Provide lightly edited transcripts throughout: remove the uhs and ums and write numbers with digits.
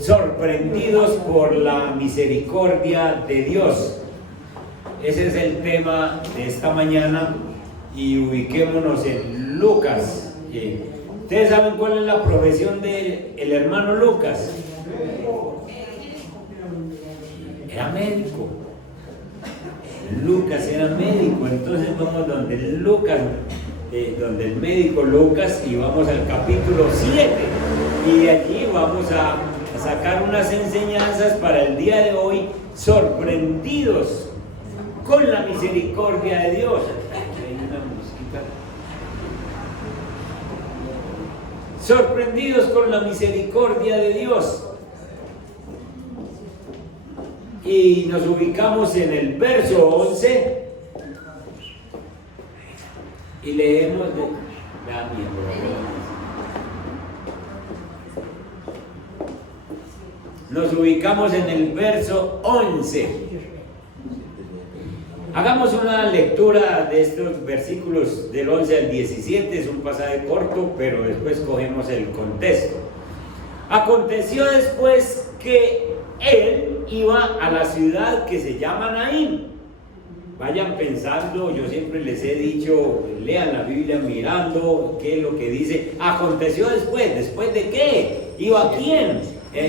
Sorprendidos por la misericordia de Dios. Ese es el tema de esta mañana y ubiquémonos en Lucas. ¿Ustedes saben cuál es la profesión del hermano Lucas? Era médico. Lucas era médico, entonces vamos donde Lucas, donde el médico Lucas, y vamos al capítulo 7 y allí vamos a sacar unas enseñanzas para el día de hoy, sorprendidos con la misericordia de Dios. Sorprendidos con la misericordia de Dios. Y nos ubicamos en el verso 11 y leemos nos ubicamos en el verso 11. Hagamos una lectura de estos versículos del 11 al 17, es un pasaje corto, pero después cogemos el contexto. Aconteció después que él iba a la ciudad que se llama Naín. Vayan pensando, yo siempre les he dicho, lean la Biblia mirando qué es lo que dice. Aconteció ¿después de qué? ¿Iba a quién?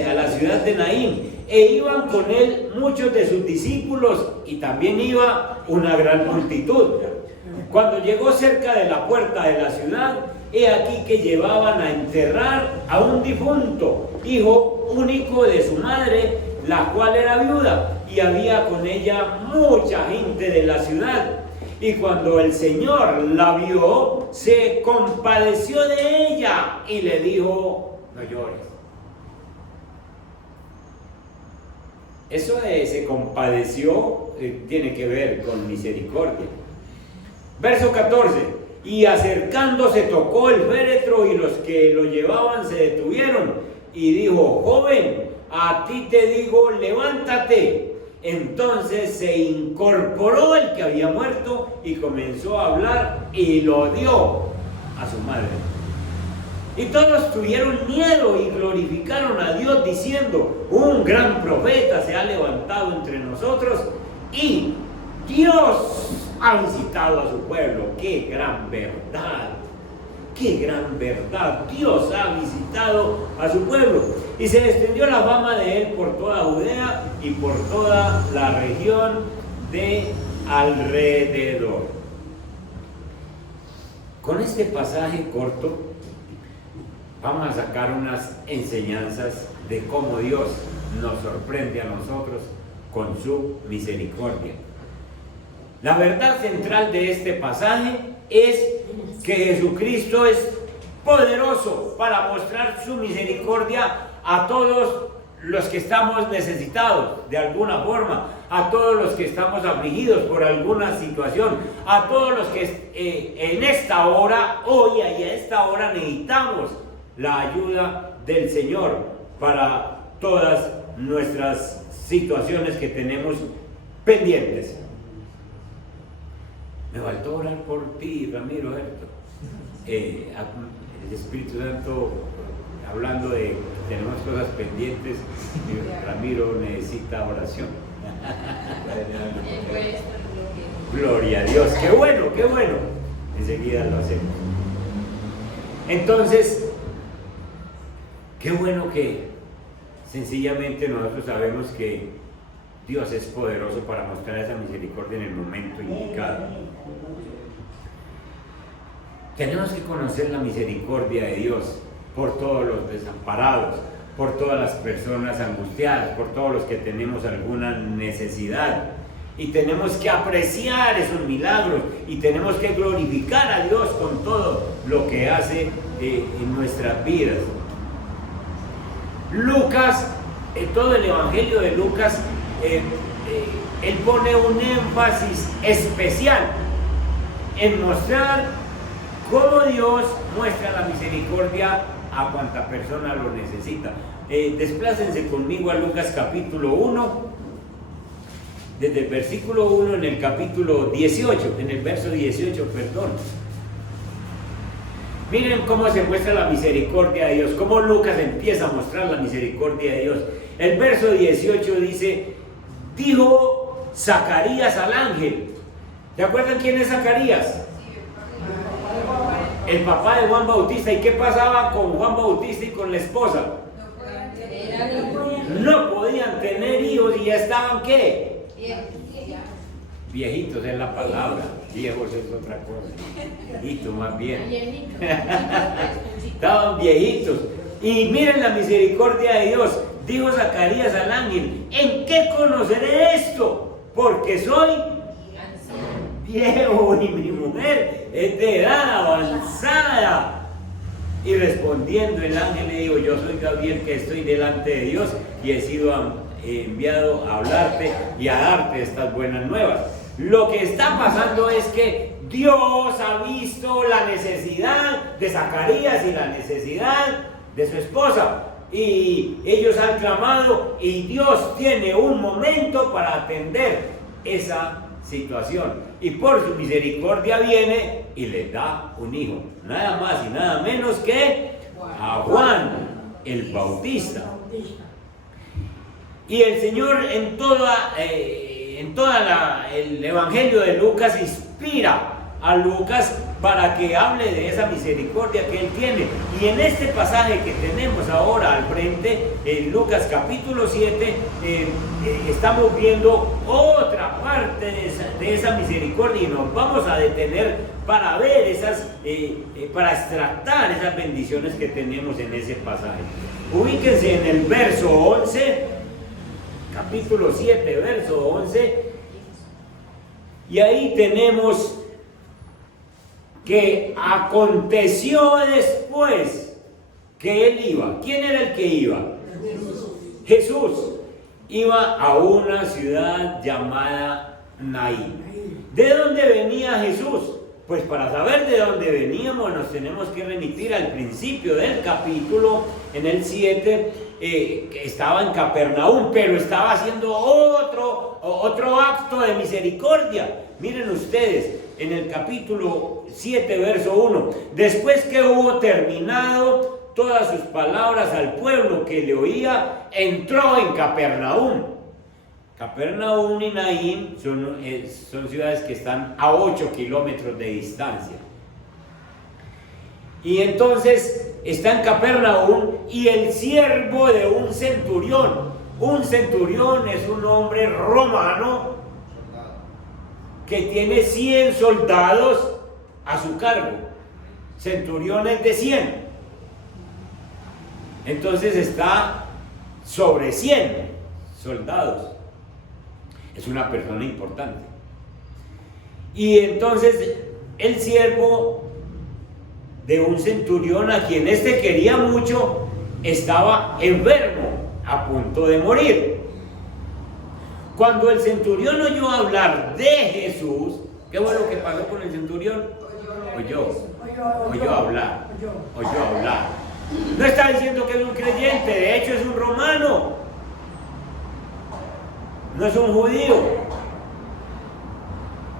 A la ciudad de Naín. E iban con él muchos de sus discípulos y también iba una gran multitud. Cuando llegó cerca de la puerta de la ciudad, he aquí que llevaban a enterrar a un difunto, hijo único de su madre, la cual era viuda, y había con ella mucha gente de la ciudad. Y cuando el Señor la vio, se compadeció de ella y le dijo: no llores. Eso de se compadeció tiene que ver con misericordia. Verso 14. Y acercándose tocó el féretro y los que lo llevaban se detuvieron. Y dijo: joven, a ti te digo, levántate. Entonces se incorporó el que había muerto y comenzó a hablar y lo dio a su madre. Y todos tuvieron miedo y glorificaron a Dios diciendo: un gran profeta se ha levantado entre nosotros y Dios ha visitado a su pueblo. ¡Qué gran verdad! ¡Qué gran verdad! Dios ha visitado a su pueblo. Y se extendió la fama de él por toda Judea y por toda la región de alrededor. Con este pasaje corto vamos a sacar unas enseñanzas de cómo Dios nos sorprende a nosotros con su misericordia. La verdad central de este pasaje es que Jesucristo es poderoso para mostrar su misericordia a todos los que estamos necesitados de alguna forma, a todos los que estamos afligidos por alguna situación, a todos los que en esta hora, hoy y a esta hora necesitamos la ayuda del Señor para todas nuestras situaciones que tenemos pendientes. Me faltó orar por ti, Ramiro, ¿cierto? El Espíritu Santo, hablando de que tenemos cosas pendientes, Ramiro necesita oración. Gloria a Dios, qué bueno, qué bueno. Enseguida lo hacemos. Entonces, qué bueno que sencillamente nosotros sabemos que Dios es poderoso para mostrar esa misericordia en el momento indicado. Tenemos que conocer la misericordia de Dios por todos los desamparados, por todas las personas angustiadas, por todos los que tenemos alguna necesidad. Y tenemos que apreciar esos milagros y tenemos que glorificar a Dios con todo lo que hace en nuestras vidas. Lucas, en todo el Evangelio de Lucas, él pone un énfasis especial en mostrar cómo Dios muestra la misericordia a cuanta persona lo necesita. Desplácense conmigo a Lucas capítulo 1, desde el versículo 1 en el capítulo 18, en el verso 18, perdón. Miren cómo se muestra la misericordia de Dios, cómo Lucas empieza a mostrar la misericordia de Dios. El verso 18 dice, dijo Zacarías al ángel. ¿Se acuerdan quién es Zacarías? El papá de Juan Bautista. ¿Y qué pasaba con Juan Bautista y con la esposa? No podían tener hijos y ya estaban ¿qué? Viejitos es la palabra, viejos es otra cosa, viejitos más bien. Estaban viejitos. Y miren la misericordia de Dios. Dijo Zacarías al ángel, ¿en qué conoceré esto? Porque soy viejo y mi mujer es de edad avanzada. Y respondiendo el ángel le dijo, yo soy Gabriel que estoy delante de Dios y he sido enviado a hablarte y a darte estas buenas nuevas. Lo que está pasando es que Dios ha visto la necesidad de Zacarías y la necesidad de su esposa. Y ellos han clamado y Dios tiene un momento para atender esa situación. Y por su misericordia viene y les da un hijo. Nada más y nada menos que a Juan el Bautista. Y el Señor en el Evangelio de Lucas inspira a Lucas para que hable de esa misericordia que Él tiene. Y en este pasaje que tenemos ahora al frente, en Lucas capítulo 7, estamos viendo otra parte de esa misericordia y nos vamos a detener para ver para extractar esas bendiciones que tenemos en ese pasaje. Ubíquense en el verso 11, capítulo 7, verso 11, y ahí tenemos que aconteció después que él iba. ¿Quién era el que iba? Jesús. Iba a una ciudad llamada Naín. ¿De dónde venía Jesús? Pues para saber de dónde veníamos nos tenemos que remitir al principio del capítulo, en el 7, que estaba en Capernaum, pero estaba haciendo otro acto de misericordia. Miren ustedes, en el capítulo 7, verso 1, después que hubo terminado todas sus palabras al pueblo que le oía, entró en Capernaum. Capernaum y Naín son ciudades que están a 8 kilómetros de distancia. Y entonces está en Capernaum y el siervo de un centurión. Un centurión es un hombre romano que tiene 100 soldados a su cargo. Centurión es de 100. Entonces está sobre 100 soldados. Es una persona importante. Y entonces el siervo de un centurión, a quien éste quería mucho, estaba enfermo, a punto de morir. Cuando el centurión oyó hablar de Jesús, ¿qué fue lo que pasó con el centurión? Oyó hablar. No está diciendo que es un creyente, de hecho es un romano, no es un judío.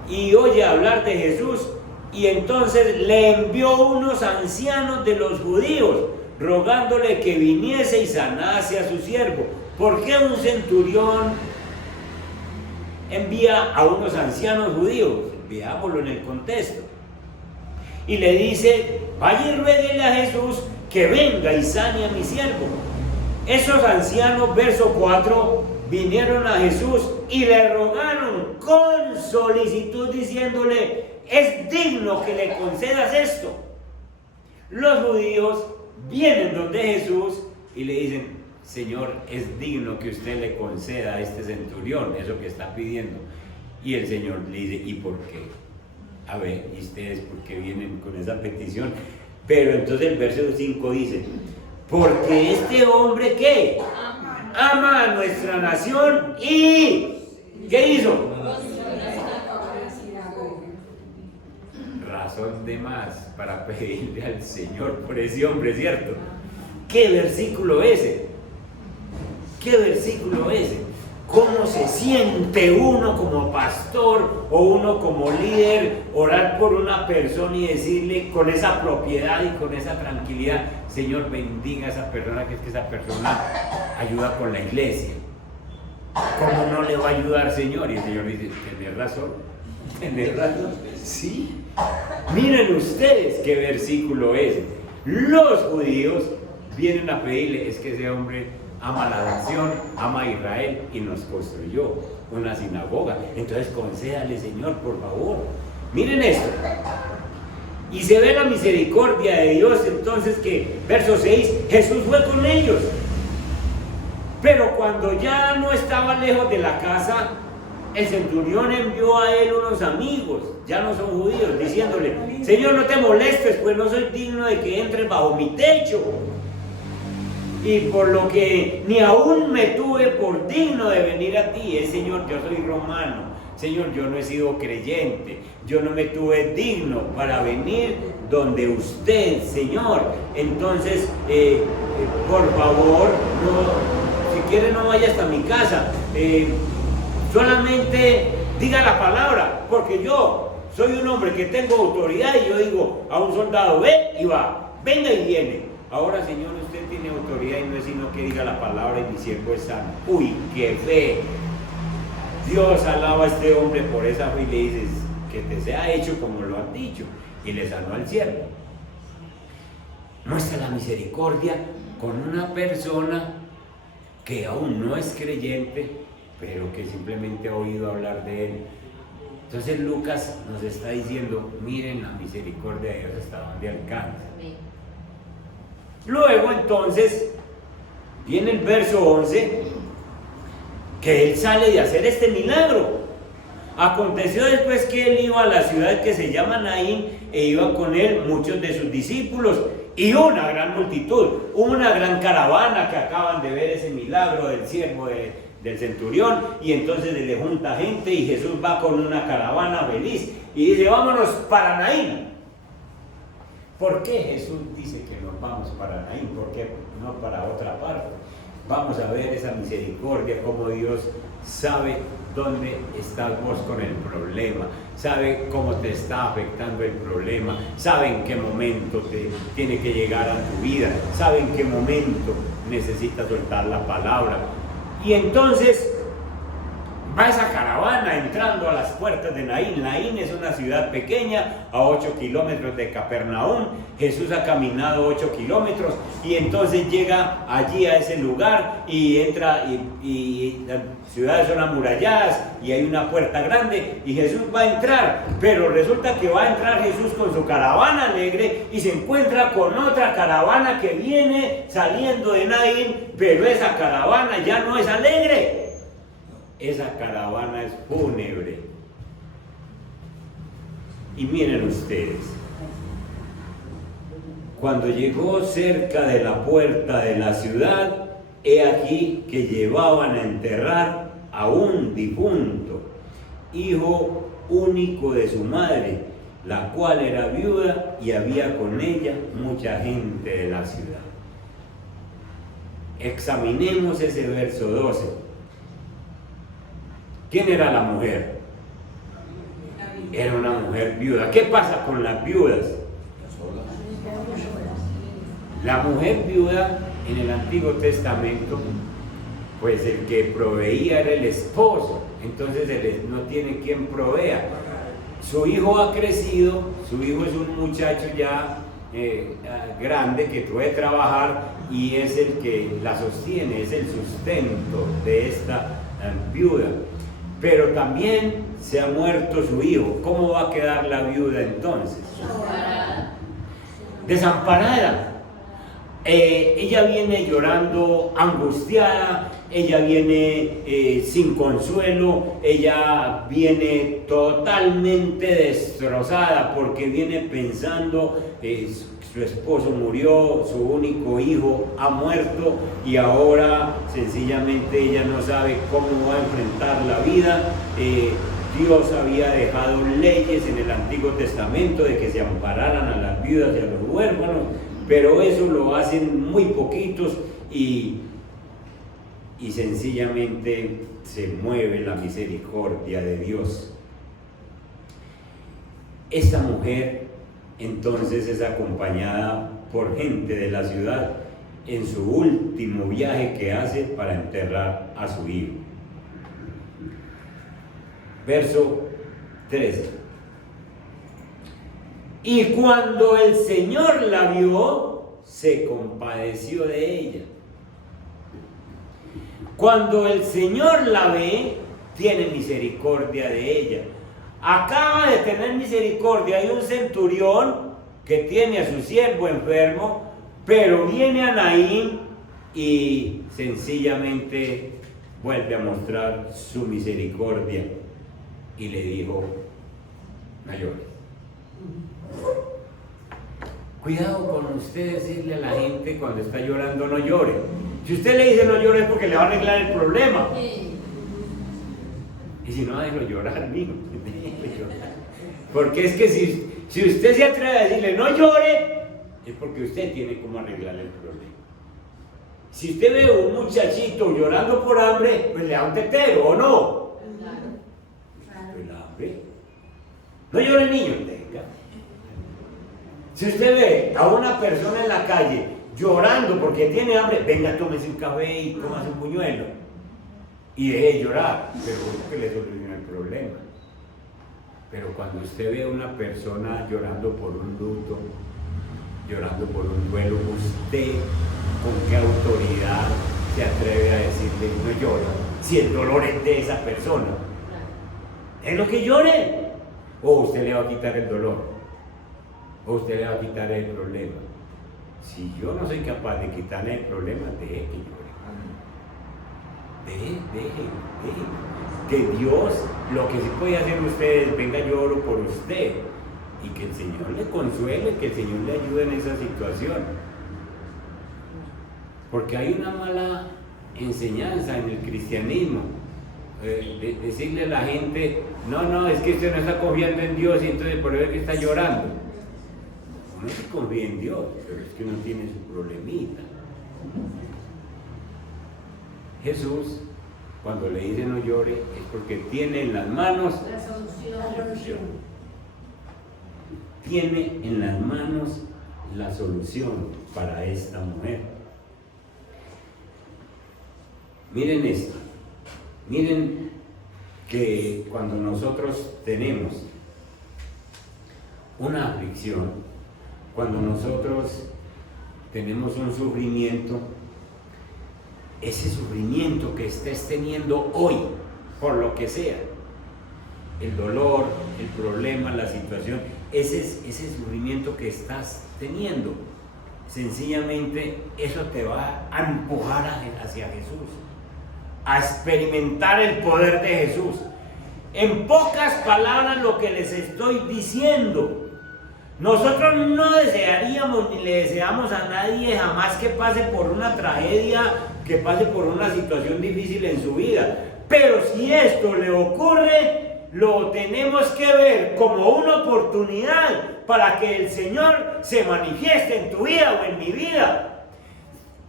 Y oye hablar de Jesús, y entonces le envió unos ancianos de los judíos, rogándole que viniese y sanase a su siervo. ¿Por qué un centurión envía a unos ancianos judíos? Veámoslo en el contexto. Y le dice, vaya y ruéguele a Jesús que venga y sane a mi siervo. Esos ancianos, verso 4, vinieron a Jesús y le rogaron con solicitud diciéndole, es digno que le concedas esto. Los judíos vienen donde Jesús y le dicen, Señor, es digno que usted le conceda a este centurión eso que está pidiendo. Y el Señor le dice, ¿y por qué? A ver, ¿y ustedes por qué vienen con esa petición? Pero entonces el verso 5 dice, porque este hombre, ¿qué? Ama a nuestra nación y ¿qué hizo? Razón de más para pedirle al Señor por ese hombre, ¿cierto? ¿Qué versículo ese? ¿Qué versículo ese? ¿Cómo se siente uno como pastor o uno como líder orar por una persona y decirle con esa propiedad y con esa tranquilidad, Señor, bendiga a esa persona, que es que esa persona ayuda con la iglesia? ¿Cómo no le va a ayudar, Señor? Y el Señor dice, tenés razón, sí. Miren ustedes qué versículo es. Los judíos vienen a pedirle, es que ese hombre ama la nación, ama a Israel y nos construyó una sinagoga. Entonces concédale, Señor, por favor. Miren esto. Y se ve la misericordia de Dios. Entonces que, verso 6, Jesús fue con ellos. Pero cuando ya no estaba lejos de la casa, el centurión envió a él unos amigos, ya no son judíos, diciéndole, Señor, no te molestes, pues no soy digno de que entres bajo mi techo. Y por lo que ni aún me tuve por digno de venir a ti, Señor, yo soy romano, Señor, yo no he sido creyente, yo no me tuve digno para venir donde usted, Señor. Entonces, por favor, si quiere no vaya hasta mi casa, solamente diga la palabra, porque yo soy un hombre que tengo autoridad y yo digo a un soldado, ve y va, venga y viene. Ahora, Señor, usted tiene autoridad y no es sino que diga la palabra y mi siervo es sano. ¡Uy, qué fe! Dios alaba a este hombre por esa fe y le dice, que te sea hecho como lo has dicho. Y le sanó al siervo. Muestra la misericordia con una persona que aún no es creyente, pero que simplemente ha oído hablar de él. Entonces Lucas nos está diciendo, miren la misericordia de Dios hasta donde alcanza. Luego entonces viene el verso 11, que él sale de hacer este milagro. Aconteció después que él iba a la ciudad que se llama Naín, e iban con él muchos de sus discípulos y una gran multitud, una gran caravana que acaban de ver ese milagro del siervo del centurión, y entonces le junta gente y Jesús va con una caravana feliz y dice, vámonos para Naín. ¿Por qué Jesús dice que nos vamos para Naín? ¿Por qué no para otra parte? Vamos a ver esa misericordia, cómo Dios sabe dónde estás vos con el problema, sabe cómo te está afectando el problema, sabe en qué momento te tiene que llegar a tu vida, sabe en qué momento necesitas soltar la palabra. Y entonces va esa caravana entrando a las puertas de Naín. Naín es una ciudad pequeña a 8 kilómetros de Capernaum. Jesús ha caminado 8 kilómetros y entonces llega allí a ese lugar y entra y las ciudades son amuralladas y hay una puerta grande y Jesús va a entrar, pero resulta que va a entrar Jesús con su caravana alegre y se encuentra con otra caravana que viene saliendo de Naín, pero esa caravana ya no es alegre. Esa caravana es fúnebre. Y miren ustedes, cuando llegó cerca de la puerta de la ciudad, he aquí que llevaban a enterrar a un difunto, hijo único de su madre, la cual era viuda y había con ella mucha gente de la ciudad. Examinemos ese verso 12. ¿Quién era la mujer? Era una mujer viuda. ¿Qué pasa con las viudas? La mujer viuda en el Antiguo Testamento, pues el que proveía era el esposo, entonces no tiene quien provea. Su hijo ha crecido, su hijo es un muchacho ya grande que puede trabajar y es el que la sostiene, es el sustento de esta viuda. Pero también se ha muerto su hijo. ¿Cómo va a quedar la viuda entonces? Desamparada. Ella viene llorando, angustiada, ella viene sin consuelo, ella viene totalmente destrozada porque viene pensando, su esposo murió, su único hijo ha muerto y ahora sencillamente ella no sabe cómo va a enfrentar la vida. Dios había dejado leyes en el Antiguo Testamento de que se ampararan a las viudas y a los huérfanos, pero eso lo hacen muy poquitos y y sencillamente se mueve la misericordia de Dios. Esta mujer entonces es acompañada por gente de la ciudad en su último viaje que hace para enterrar a su hijo. Verso 13. Y cuando el Señor la vio, se compadeció de ella. Cuando el Señor la ve, tiene misericordia de ella. Acaba de tener misericordia de un centurión que tiene a su siervo enfermo, pero viene a Naín y sencillamente vuelve a mostrar su misericordia y le dijo: no llores. Cuidado con usted decirle a la gente cuando está llorando no llore. Si usted le dice no llore es porque le va a arreglar el problema. Y si no, déjelo llorar, mijo. Porque es que si usted se atreve a decirle no llore, es porque usted tiene cómo arreglar el problema. Si usted ve a un muchachito llorando por hambre, pues le da un tetero, ¿o no? Claro. El hambre. No llore, niño, tenga. Si usted ve a una persona en la calle llorando porque tiene hambre, venga, tómese un café y cómase un buñuelo. Y deje de llorar, pero que le soluciona el problema. Pero cuando usted ve a una persona llorando por un luto, llorando por un duelo, ¿usted con qué autoridad se atreve a decirle no llore? Si el dolor es de esa persona, es lo que llore. O usted le va a quitar el dolor, o usted le va a quitar el problema. Si yo no soy capaz de quitarle el problema, deje que llore. Deje. Que Dios, lo que sí puede hacer usted es: venga, yo oro por usted, y que el Señor le consuele, que el Señor le ayude en esa situación. Porque hay una mala enseñanza en el cristianismo, decirle a la gente: no, es que usted no está confiando en Dios y entonces por eso es que está llorando. Uno sí confía en Dios, pero es que uno tiene su problemita. Jesús, cuando le dice no llore, es porque tiene en las manos la solución. Tiene en las manos la solución para esta mujer. Miren esto. Miren que cuando nosotros tenemos una aflicción, cuando nosotros tenemos un sufrimiento, ese sufrimiento que estés teniendo hoy, por lo que sea, el dolor, el problema, la situación, ese sufrimiento que estás teniendo, sencillamente eso te va a empujar hacia Jesús, a experimentar el poder de Jesús. En pocas palabras, lo que les estoy diciendo: nosotros no desearíamos ni le deseamos a nadie jamás que pase por una tragedia, que pase por una situación difícil en su vida. Pero si esto le ocurre, lo tenemos que ver como una oportunidad para que el Señor se manifieste en tu vida o en mi vida.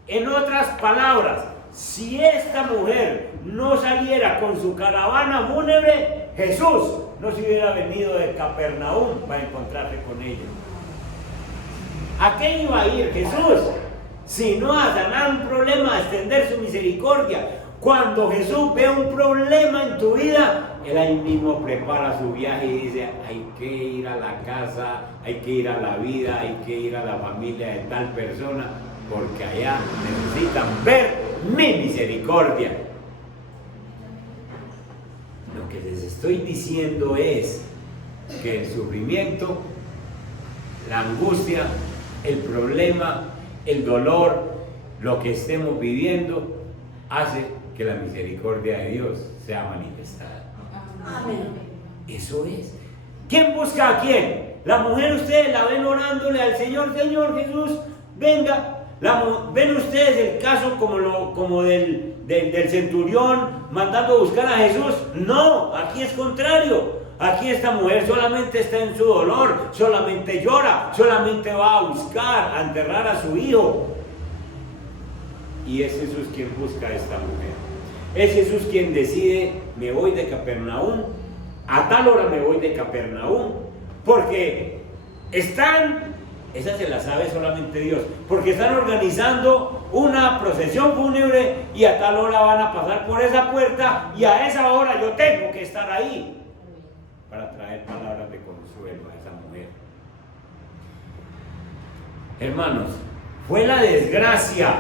En otras palabras, si esta mujer no saliera con su caravana fúnebre, Jesús no se hubiera venido de Capernaum para encontrarse con ella. ¿A qué iba a ir Jesús? Sino a sanar un problema, a extender su misericordia. Cuando Jesús ve un problema en tu vida, Él ahí mismo prepara su viaje y dice: hay que ir a la casa, hay que ir a la vida, hay que ir a la familia de tal persona, porque allá necesitan ver mi misericordia. Lo que les estoy diciendo es que el sufrimiento, la angustia, el problema, el dolor, lo que estemos viviendo, hace que la misericordia de Dios sea manifestada. Amén. Eso es. ¿Quién busca a quién? La mujer, ustedes la ven orándole al Señor: Señor Jesús, venga. ¿Ven ustedes el caso como del centurión mandando a buscar a Jesús? No, aquí es contrario. Aquí esta mujer solamente está en su dolor, solamente llora, solamente va a buscar, a enterrar a su hijo. Y es Jesús quien busca a esta mujer. Es Jesús quien decide, me voy de Capernaum, a tal hora me voy de Capernaum, porque están, esa se la sabe solamente Dios, porque están organizando una procesión fúnebre y a tal hora van a pasar por esa puerta y a esa hora yo tengo que estar ahí para traer palabras de consuelo a esa mujer. Hermanos, fue la desgracia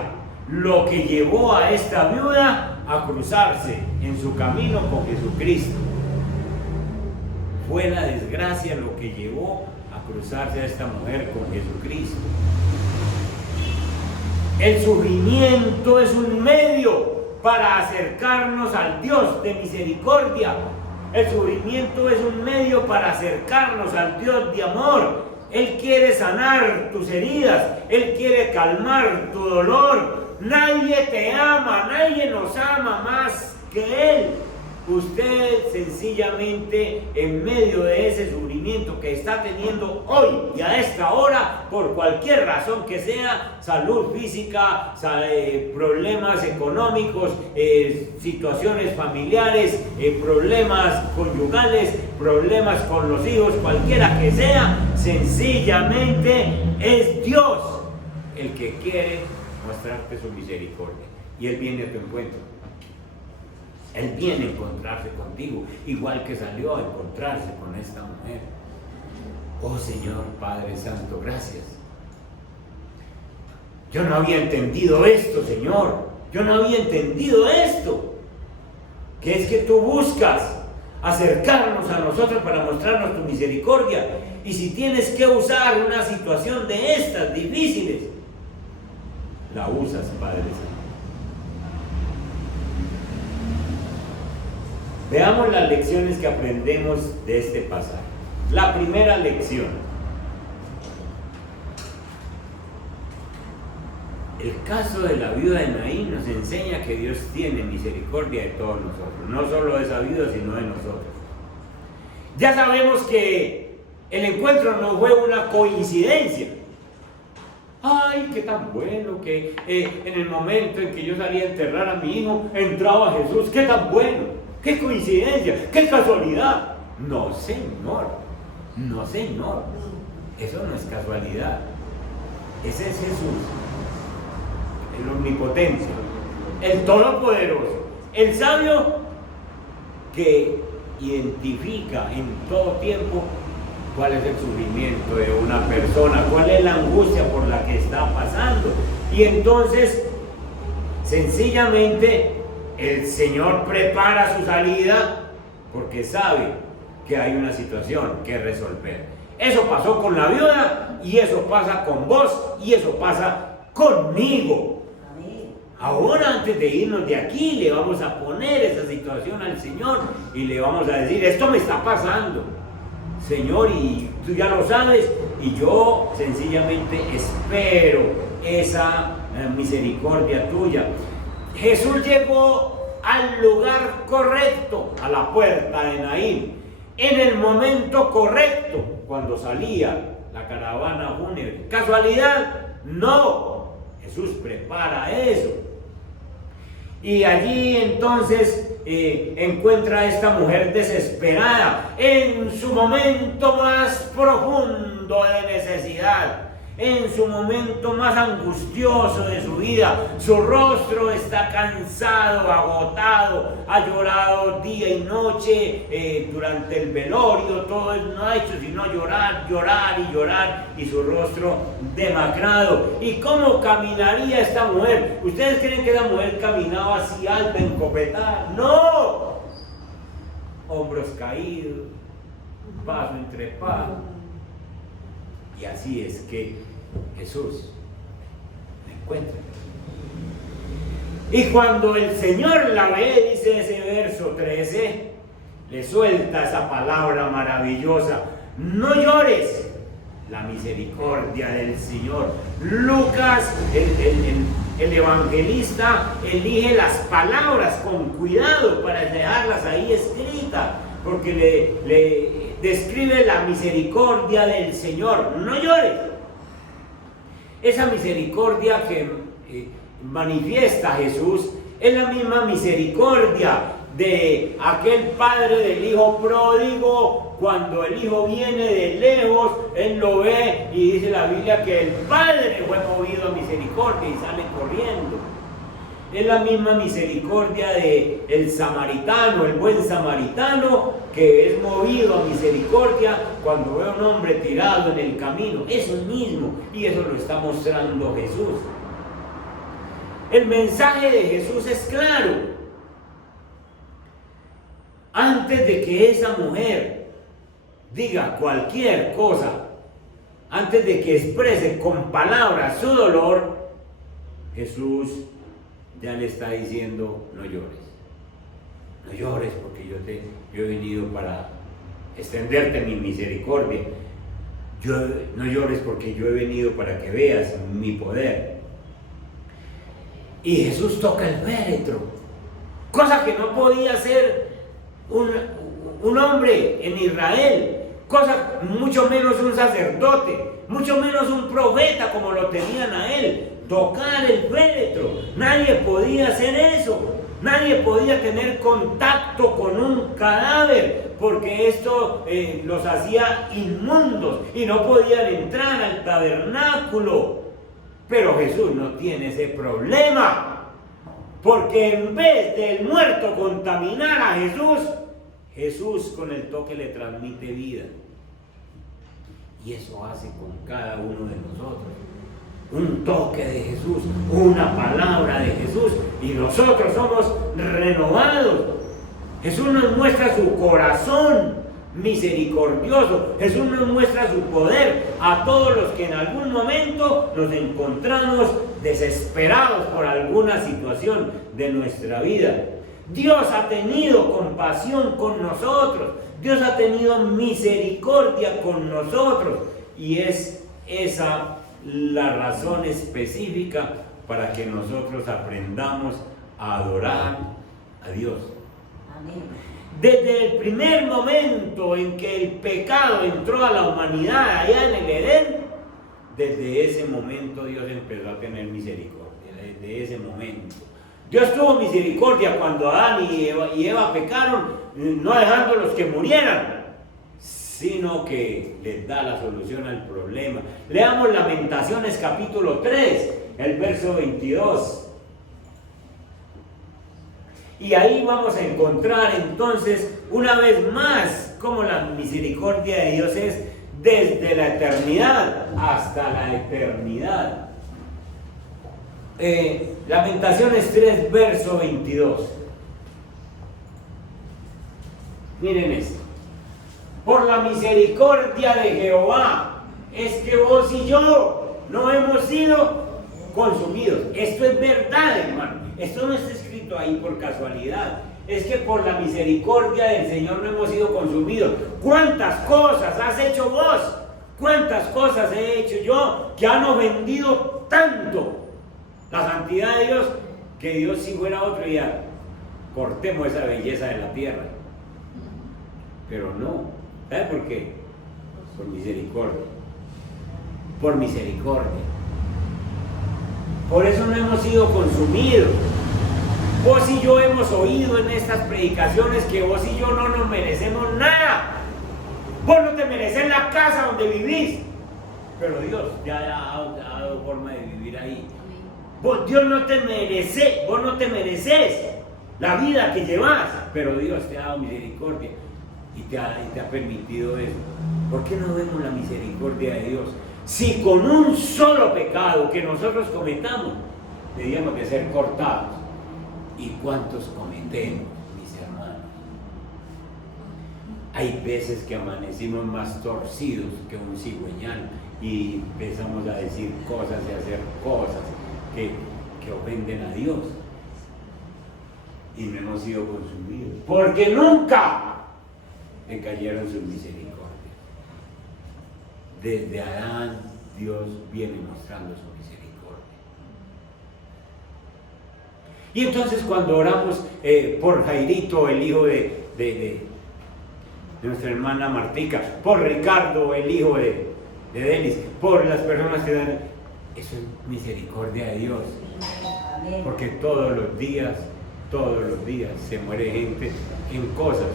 lo que llevó a esta viuda a cruzarse en su camino con Jesucristo. Fue la desgracia lo que llevó a cruzarse a esta mujer con Jesucristo. El sufrimiento es un medio para acercarnos al Dios de misericordia. El sufrimiento es un medio para acercarnos al Dios de amor. Él quiere sanar tus heridas, Él quiere calmar tu dolor. Nadie te ama, nadie nos ama más que Él. Usted sencillamente, en medio de ese sufrimiento que está teniendo hoy y a esta hora, por cualquier razón que sea, salud física, problemas económicos, situaciones familiares, problemas conyugales, problemas con los hijos, cualquiera que sea, sencillamente es Dios el que quiere mostrarte su misericordia. Y Él viene a tu encuentro. Él viene a encontrarse contigo, igual que salió a encontrarse con esta mujer. Oh Señor Padre Santo, gracias. Yo no había entendido esto, Señor. Yo no había entendido esto. Que es que tú buscas acercarnos a nosotros para mostrarnos tu misericordia. Y si tienes que usar una situación de estas difíciles, la usas, Padre Santo. Veamos las lecciones que aprendemos de este pasaje. La primera lección: el caso de la viuda de Naín nos enseña que Dios tiene misericordia de todos nosotros, no solo de esa viuda, sino de nosotros. Ya sabemos que el encuentro no fue una coincidencia. Ay, qué tan bueno que en el momento en que yo salí a enterrar a mi hijo, entraba Jesús. Qué tan bueno. ¡Qué coincidencia! ¡Qué casualidad! No, Señor. No, Señor. Eso no es casualidad. Ese es Jesús. El omnipotente, el todopoderoso, el sabio que identifica en todo tiempo cuál es el sufrimiento de una persona, cuál es la angustia por la que está pasando. Y entonces, sencillamente, el Señor prepara su salida porque sabe que hay una situación que resolver. Eso pasó con la viuda y eso pasa con vos y eso pasa conmigo. Ahora, antes de irnos de aquí, le vamos a poner esa situación al Señor y le vamos a decir: esto me está pasando, Señor, y tú ya lo sabes, y yo sencillamente espero esa misericordia tuya. Jesús llegó al lugar correcto, a la puerta de Naín, en el momento correcto, cuando salía la caravana fúnebre. ¿Casualidad? No. Jesús prepara eso. Y allí entonces encuentra a esta mujer desesperada, en su momento más profundo de necesidad, en su momento más angustioso de su vida. Su rostro está cansado, agotado, ha llorado día y noche durante el velorio, todo no ha hecho sino llorar, llorar y llorar, y su rostro demacrado. ¿Y cómo caminaría esta mujer? ¿Ustedes creen que la mujer caminaba así alta, encopetada? ¡No! Hombros caídos, paso entre paso. Y así es que Jesús la encuentra. Y cuando el Señor la ve, dice ese verso 13, le suelta esa palabra maravillosa: no llores. La misericordia del Señor. Lucas, el evangelista, elige las palabras con cuidado para dejarlas ahí escritas, porque le describe la misericordia del Señor. No llores. Esa misericordia que manifiesta Jesús es la misma misericordia de aquel padre del hijo pródigo. Cuando el hijo viene de lejos, él lo ve y dice la Biblia que el padre fue movido a misericordia y sale corriendo. Es la misma misericordia del samaritano, el buen samaritano, que es movido a misericordia cuando ve a un hombre tirado en el camino. Eso mismo, y eso lo está mostrando Jesús. El mensaje de Jesús es claro. Antes de que esa mujer diga cualquier cosa, antes de que exprese con palabras su dolor, Jesús ya le está diciendo: no llores. No llores, porque yo he venido para extenderte mi misericordia. No llores, porque yo he venido para que veas mi poder. Y Jesús toca el féretro, cosa que no podía hacer un hombre en Israel, cosa mucho menos un sacerdote, mucho menos un profeta como lo tenían a él, tocar el féretro. Nadie podía hacer eso, nadie podía tener contacto con un cadáver, porque esto los hacía inmundos y no podían entrar al tabernáculo. Pero Jesús no tiene ese problema, porque en vez del muerto contaminar a Jesús con el toque le transmite vida. Y eso hace con cada uno de nosotros. Un toque de Jesús, una palabra de Jesús, y nosotros somos renovados. Jesús nos muestra su corazón misericordioso. Jesús nos muestra su poder a todos los que en algún momento nos encontramos desesperados por alguna situación de nuestra vida. Dios ha tenido compasión con nosotros, Dios ha tenido misericordia con nosotros, y es esa la razón específica para que nosotros aprendamos a adorar a Dios. Amén. Desde el primer momento en que el pecado entró a la humanidad allá en el Edén, desde ese momento Dios empezó a tener misericordia. Desde ese momento Dios tuvo misericordia cuando Adán y Eva pecaron, no dejándolos que murieran, sino que les da la solución al problema. Leamos Lamentaciones capítulo 3, el verso 22. Y ahí vamos a encontrar entonces una vez más cómo la misericordia de Dios es desde la eternidad hasta la eternidad. Lamentaciones 3, verso 22. Miren esto: por la misericordia de Jehová es que vos y yo no hemos sido consumidos. Esto es verdad, hermano. Esto no está escrito ahí por casualidad. Es que por la misericordia del Señor no hemos sido consumidos. ¿Cuántas cosas has hecho vos? ¿Cuántas cosas he hecho yo que han ofendido tanto la santidad de Dios, que Dios, si fuera otro, ya cortemos esa belleza de la tierra? Pero no. ¿Sabe por qué? Por misericordia. Por misericordia. Por eso no hemos sido consumidos. Vos y yo hemos oído en estas predicaciones que vos y yo no nos merecemos nada. Vos no te mereces la casa donde vivís, pero Dios ya ha dado forma de vivir ahí. Vos no te mereces la vida que llevas, pero Dios te ha dado misericordia y te ha permitido eso. ¿Por qué no vemos la misericordia de Dios? Si con un solo pecado que nosotros cometamos, debíamos de ser cortados. ¿Y cuántos cometemos, mis hermanos? Hay veces que amanecimos más torcidos que un cigüeñal y empezamos a decir cosas y a hacer cosas que ofenden a Dios, y no hemos sido consumidos, porque nunca le cayeron sus misericordias. Desde Adán, Dios viene mostrando su misericordia. Y entonces cuando oramos por Jairito, el hijo de nuestra hermana Martica, por Ricardo, el hijo de Denis, por las personas que dan, eso es misericordia de Dios. Porque todos los días se muere gente en cosas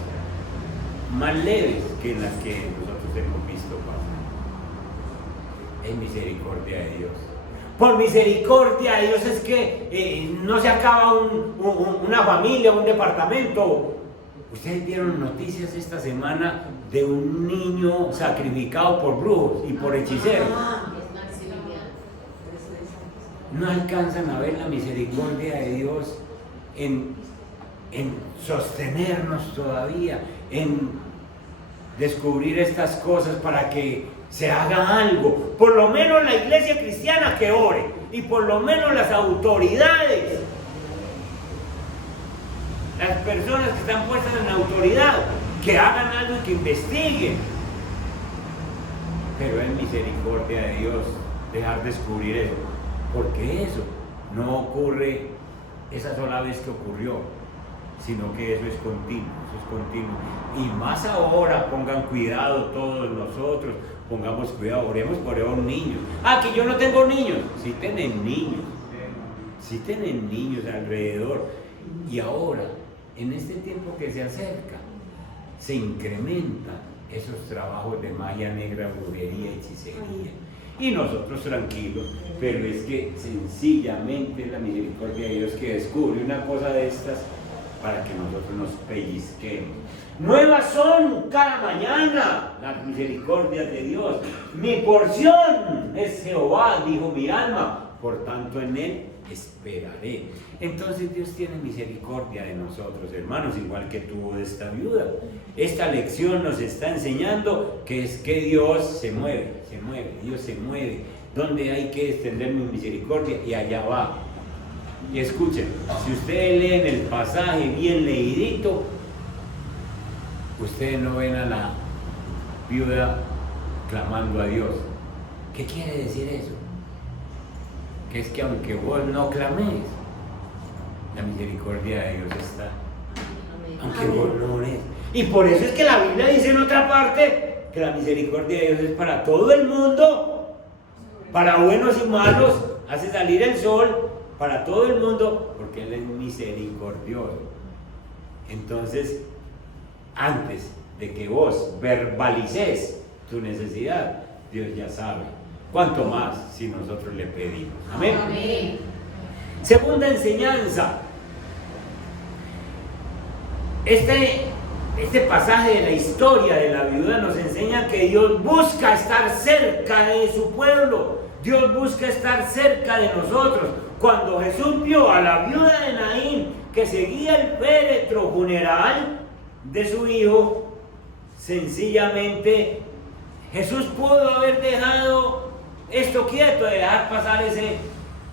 más leves que en las que nosotros hemos visto pasar. Es misericordia de Dios. Por misericordia de Dios es que no se acaba una familia, un departamento. Ustedes vieron noticias esta semana de un niño sacrificado por brujos y por hechiceros. No alcanzan a ver la misericordia de Dios en sostenernos todavía, en descubrir estas cosas para que se haga algo. Por lo menos la iglesia cristiana que ore, y por lo menos las autoridades, las personas que están puestas en autoridad, que hagan algo y que investiguen. Pero es misericordia de Dios dejar descubrir eso, porque eso no ocurre esa sola vez que ocurrió, sino que eso es continuo, y más ahora. Pongan cuidado todos nosotros, pongamos cuidado, oremos por esos niños. Que yo no tengo niños. Sí tienen niños alrededor, y ahora en este tiempo que se acerca se incrementan esos trabajos de magia negra, brujería, hechicería. Y nosotros tranquilos, pero es que sencillamente la misericordia de Dios que descubre una cosa de estas para que nosotros nos pellizquemos. Nuevas son cada mañana las misericordias de Dios. Mi porción es Jehová, dijo mi alma, por tanto en él esperaré. Entonces Dios tiene misericordia de nosotros, hermanos, igual que tuvo de esta viuda. Esta lección nos está enseñando que es que Dios se mueve, Dios se mueve. Donde hay que extender mi misericordia, y allá va. Y escuchen, si ustedes leen el pasaje bien leidito, ustedes no ven a la viuda clamando a Dios. ¿Qué quiere decir eso? Que es que aunque vos no clames, la misericordia de Dios está. Aunque vos no ores. Y por eso es que la Biblia dice en otra parte que la misericordia de Dios es para todo el mundo, para buenos y malos, hace salir el sol para todo el mundo, porque Él es misericordioso. Entonces, antes de que vos verbalices tu necesidad, Dios ya sabe. Cuanto más si nosotros le pedimos. Amén. Amén. Segunda enseñanza. Este pasaje de la historia de la viuda nos enseña que Dios busca estar cerca de su pueblo. Dios busca estar cerca de nosotros. Cuando Jesús vio a la viuda de Naín que seguía el féretro funeral de su hijo, sencillamente Jesús pudo haber dejado esto quieto, de dejar pasar ese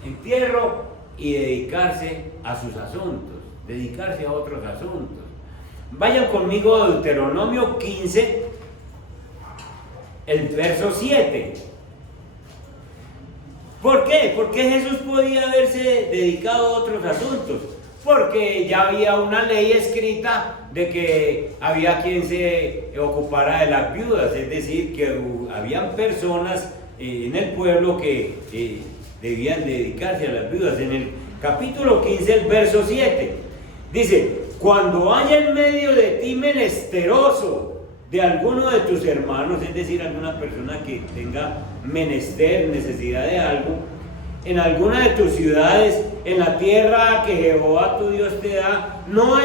entierro y dedicarse a sus asuntos, dedicarse a otros asuntos. Vayan conmigo a Deuteronomio 15, el verso 7. ¿Por qué? Porque Jesús podía haberse dedicado a otros asuntos. Porque ya había una ley escrita de que había quien se ocupara de las viudas, es decir, que habían personas en el pueblo que debían dedicarse a las viudas. En el capítulo 15, el verso 7, dice: cuando haya en medio de ti menesteroso de alguno de tus hermanos, es decir, alguna persona que tenga menester, necesidad de algo, en alguna de tus ciudades, en la tierra que Jehová tu Dios te da, no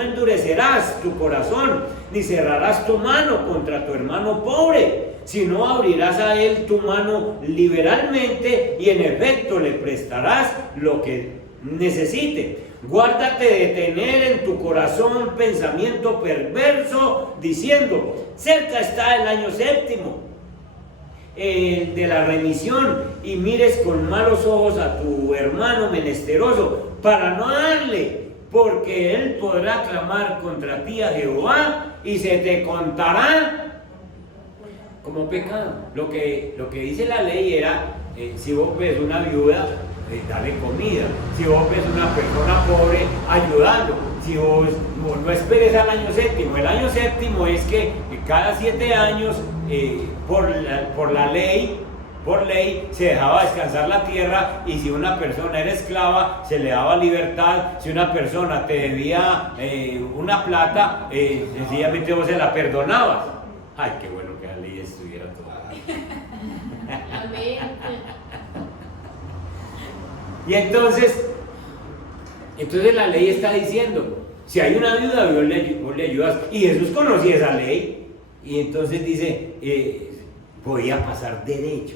endurecerás tu corazón, ni cerrarás tu mano contra tu hermano pobre, sino abrirás a él tu mano liberalmente, y en efecto le prestarás lo que necesite. Guárdate de tener en tu corazón pensamiento perverso, diciendo: cerca está el año séptimo de la remisión, y mires con malos ojos a tu hermano menesteroso para no darle, porque él podrá clamar contra ti a Jehová y se te contará como pecado. Lo que dice la ley era, si vos ves una viuda, dale comida. Si vos ves una persona pobre, ayudando. Si vos no esperes al año séptimo. El año séptimo es que cada 7 años, por la ley, por ley se dejaba descansar la tierra, y si una persona era esclava se le daba libertad. Si una persona te debía una plata, sencillamente vos se la perdonabas. Ay, qué bueno que la ley estuviera toda. Amén. Y entonces la ley está diciendo, si hay una viuda, vos le ayudas. Y Jesús conocía esa ley, y entonces dice, podía pasar derecho,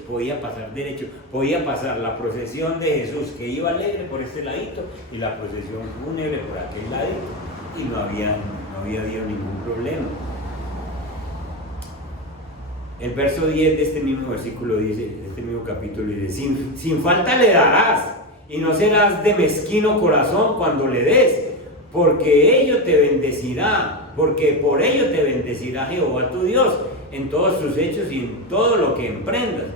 podía pasar la procesión de Jesús, que iba alegre por este ladito, y la procesión fúnebre por aquel ladito, y no había habido ningún problema. El verso 10 de este mismo versículo dice, de este mismo capítulo dice, sin falta le darás, y no serás de mezquino corazón cuando le des, porque por ello te bendecirá Jehová tu Dios en todos tus hechos y en todo lo que emprendas,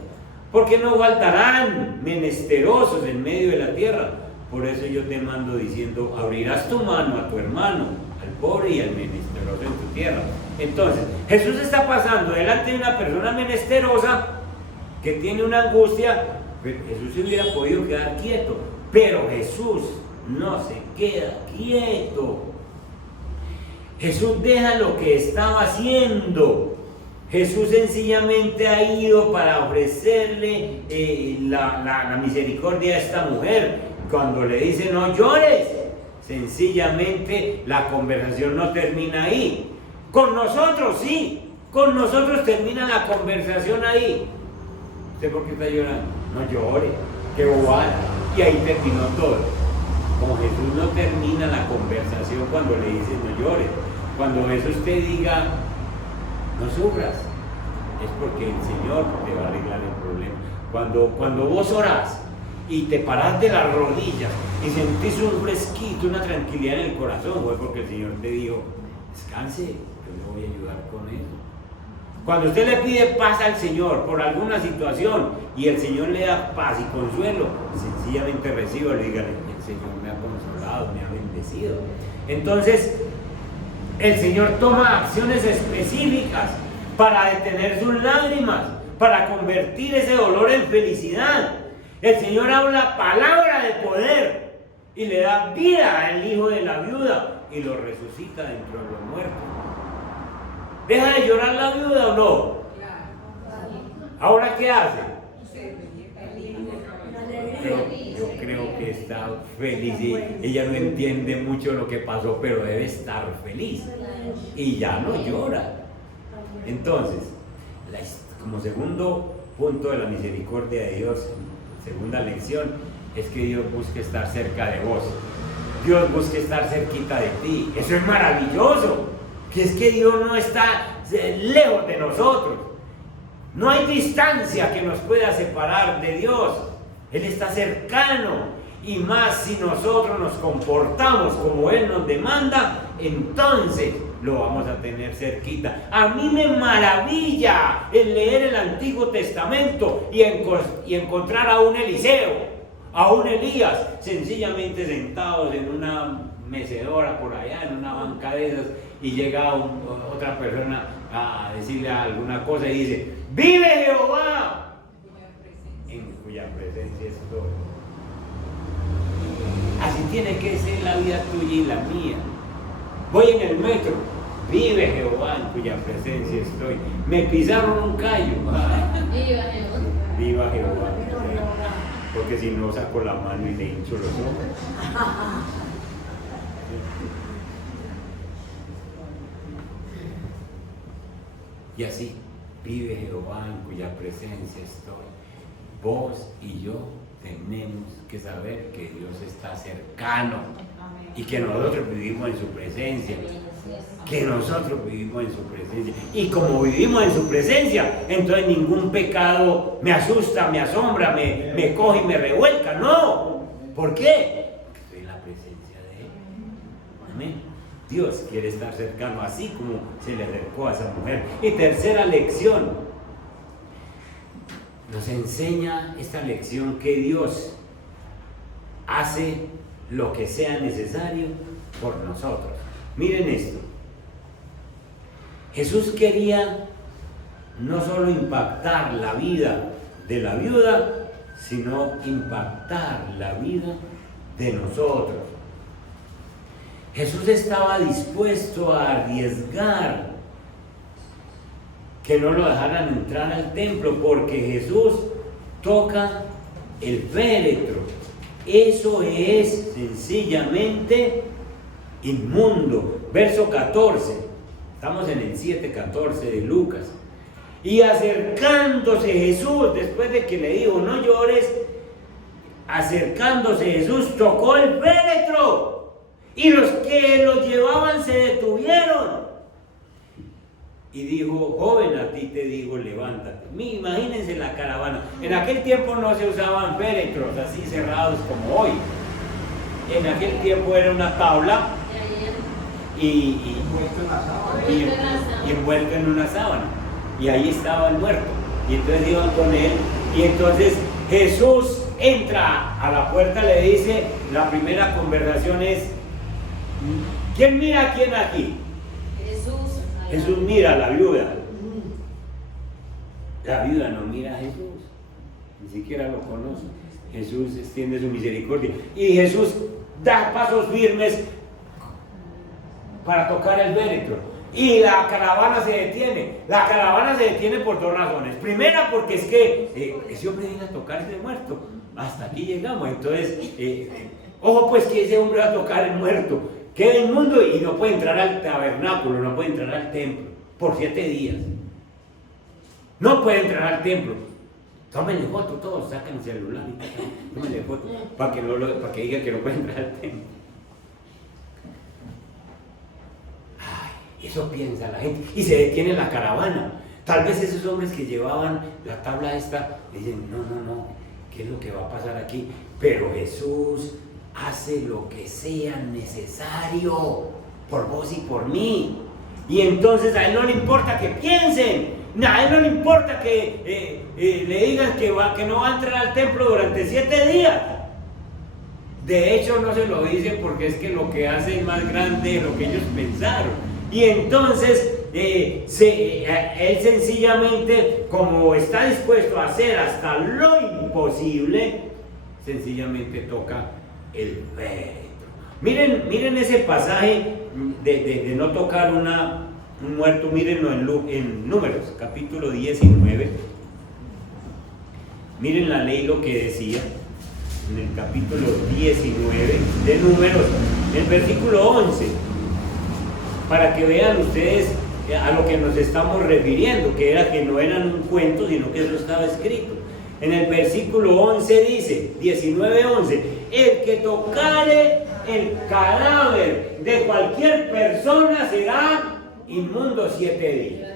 porque no faltarán menesterosos en medio de la tierra. Por eso yo te mando diciendo, abrirás tu mano a tu hermano, al pobre y al menesteroso en tu tierra. Entonces, Jesús está pasando delante de una persona menesterosa que tiene una angustia. Jesús se hubiera podido quedar quieto, pero Jesús no se queda quieto. Jesús deja lo que estaba haciendo. Jesús sencillamente ha ido para ofrecerle la misericordia a esta mujer. Cuando le dice no llores, sencillamente la conversación no termina ahí. Con nosotros sí, con nosotros termina la conversación ahí. ¿Usted por qué está llorando? No llore, qué bobada. Y ahí terminó todo. Con Jesús no termina la conversación cuando le dice no llores. Cuando Jesús te diga no sufras, es porque el Señor te va a arreglar el problema. Cuando vos orás y te parás de las rodillas y sentís un fresquito, una tranquilidad en el corazón, fue porque el Señor te dijo, descanse, yo le voy a ayudar con eso. Cuando usted le pide paz al Señor por alguna situación y el Señor le da paz y consuelo, sencillamente recíbalo y dígale, el Señor me ha consolado, me ha bendecido. Entonces, el Señor toma acciones específicas para detener sus lágrimas, para convertir ese dolor en felicidad. El Señor habla palabra de poder y le da vida al hijo de la viuda y lo resucita dentro de los muertos. ¿Deja de llorar la viuda o no? ¿Ahora qué hace? Yo creo que está feliz y ella no entiende mucho lo que pasó, pero debe estar feliz y ya no llora. Entonces, como segundo punto de la misericordia de Dios, segunda lección, es que Dios busca estar cerca de vos. Dios busca estar cerquita de ti. Eso es maravilloso, que es que Dios no está lejos de nosotros. No hay distancia que nos pueda separar de Dios. Él está cercano, y más si nosotros nos comportamos como Él nos demanda, entonces lo vamos a tener cerquita. A mí me maravilla el leer el Antiguo Testamento y encontrar a un Eliseo, a un Elías, sencillamente sentados en una mecedora por allá, en una banca de esas, y llega otra persona a decirle alguna cosa y dice, ¡vive Jehová! En cuya presencia estoy. Así tiene que ser la vida tuya y la mía. Voy en el metro, vive Jehová en cuya presencia estoy. Me pisaron un callo. Viva Jehová. Viva Jehová. Porque si no saco la mano y le hincho los ojos. Y así, vive Jehová en cuya presencia estoy. Vos y yo tenemos que saber que Dios está cercano y que nosotros vivimos en su presencia. Que nosotros vivimos en su presencia. Y como vivimos en su presencia, entonces ningún pecado me asusta, me asombra, me coge y me revuelca. No. ¿Por qué? Porque estoy en la presencia de Él. Amén. Dios quiere estar cercano, así como se le acercó a esa mujer. Y tercera lección, nos enseña esta lección que Dios hace lo que sea necesario por nosotros. Miren esto. Jesús quería no solo impactar la vida de la viuda, sino impactar la vida de nosotros. Jesús estaba dispuesto a arriesgar que no lo dejaran entrar al templo, porque Jesús toca el féretro. Eso es sencillamente inmundo. Verso 14, estamos en el 7:14 de Lucas. Y acercándose Jesús, después de que le dijo no llores, acercándose Jesús tocó el féretro, y los que lo llevaban se detuvieron. Y dijo, joven, a ti te digo, levántate. Imagínense la caravana. En aquel tiempo no se usaban féretros así cerrados como hoy. En aquel tiempo era una tabla y envuelto en una sábana. Y ahí estaba el muerto. Y entonces iban con él. Y entonces Jesús entra a la puerta, le dice, la primera conversación es, ¿quién mira a quién aquí? Jesús mira a la viuda. La viuda no mira a Jesús, ni siquiera lo conoce. Jesús extiende su misericordia y Jesús da pasos firmes para tocar el féretro. Y la caravana se detiene. La caravana se detiene por dos razones. Primera, porque es que ese hombre viene a tocar ese muerto. Hasta aquí llegamos. Entonces, ojo pues que ese hombre va a tocar el muerto. Queda inmundo y no puede entrar al tabernáculo, no puede entrar al templo por 7 días. No puede entrar al templo. Tómenle foto todos, saquen el celular y tómenle foto para que diga que no puede entrar al templo. Ay, eso piensa la gente. Y se detiene la caravana. Tal vez esos hombres que llevaban la tabla esta dicen, no, ¿qué es lo que va a pasar aquí? Pero Jesús hace lo que sea necesario por vos y por mí. Y entonces a él no le importa que piensen, a él no le importa que le digan que no va a entrar al templo durante 7 días. De hecho no se lo dicen porque es que lo que hace es más grande de lo que ellos pensaron. Y entonces él sencillamente, como está dispuesto a hacer hasta lo imposible, sencillamente toca el féretro. Miren ese pasaje de no tocar un muerto. Mírenlo en Números, capítulo 19. Miren la ley lo que decía en el capítulo 19 de Números, el versículo 11, para que vean ustedes a lo que nos estamos refiriendo, que era que no eran un cuento, sino que eso estaba escrito. En el versículo 11 dice, 19:11, el que tocare el cadáver de cualquier persona será inmundo 7 días.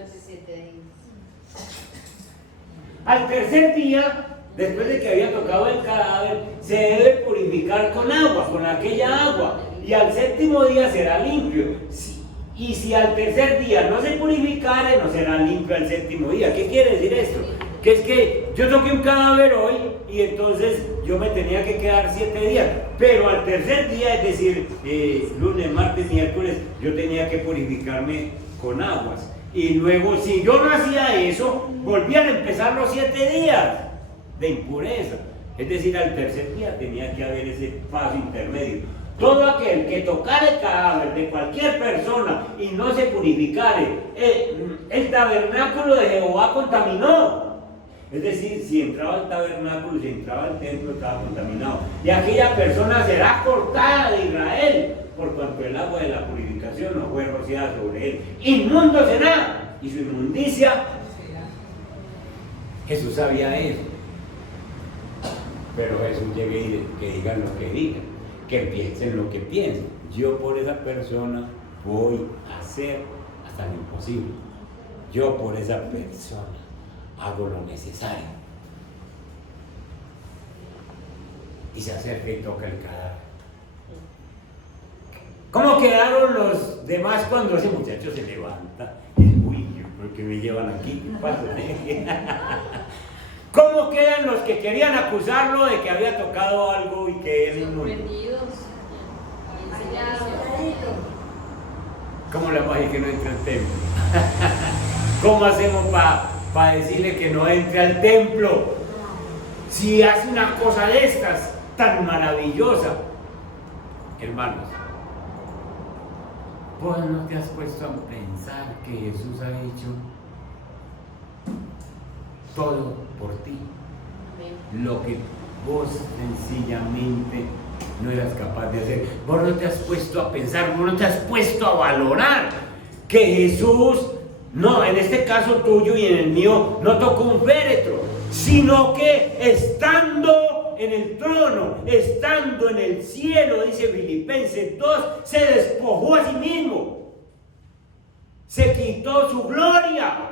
Al tercer día, después de que había tocado el cadáver, se debe purificar con agua, con aquella agua, y al 7º día será limpio. Y si al tercer día no se purificare, no será limpio al 7º día. ¿Qué quiere decir esto? Que es que yo toqué un cadáver hoy y entonces yo me tenía que quedar 7 días, pero al tercer día, es decir, lunes, martes, miércoles, yo tenía que purificarme con aguas. Y luego, si yo no hacía eso, volvían a empezar los 7 días de impureza. Es decir, al tercer día tenía que haber ese paso intermedio. Todo aquel que tocare el cadáver de cualquier persona y no se purificare, el tabernáculo de Jehová contaminó. Es decir, si entraba al tabernáculo, si entraba al templo, estaba contaminado. Y aquella persona será cortada de Israel, por cuanto el agua de la purificación no fue rociada sobre él. Inmundo será, y su inmundicia. Jesús sabía eso. Pero Jesús llega y dice, que digan lo que digan, que piensen lo que piensen. Yo por esa persona voy a hacer hasta lo imposible. Yo por esa persona hago lo necesario. Y se acerca y toca el cadáver. ¿Cómo quedaron los demás cuando ese muchacho se levanta? Y dice, uy, ¿por qué me llevan aquí? ¿Qué pasa? ¿Cómo quedan los que querían acusarlo de que había tocado algo y que él no? ¿Cómo le vamos a decir que no entre al templo? ¿Cómo hacemos para decirle que no entre al templo? si hace una cosa de estas tan maravillosa? Hermanos, vos no te has puesto a pensar que Jesús ha hecho todo por ti, lo que vos sencillamente no eras capaz de hacer. Vos no te has puesto a pensar, vos no te has puesto a valorar que Jesús, no, en este caso tuyo y en el mío, no tocó un féretro, sino que estando en el trono, estando en el cielo, dice Filipenses 2, se despojó a sí mismo, se quitó su gloria,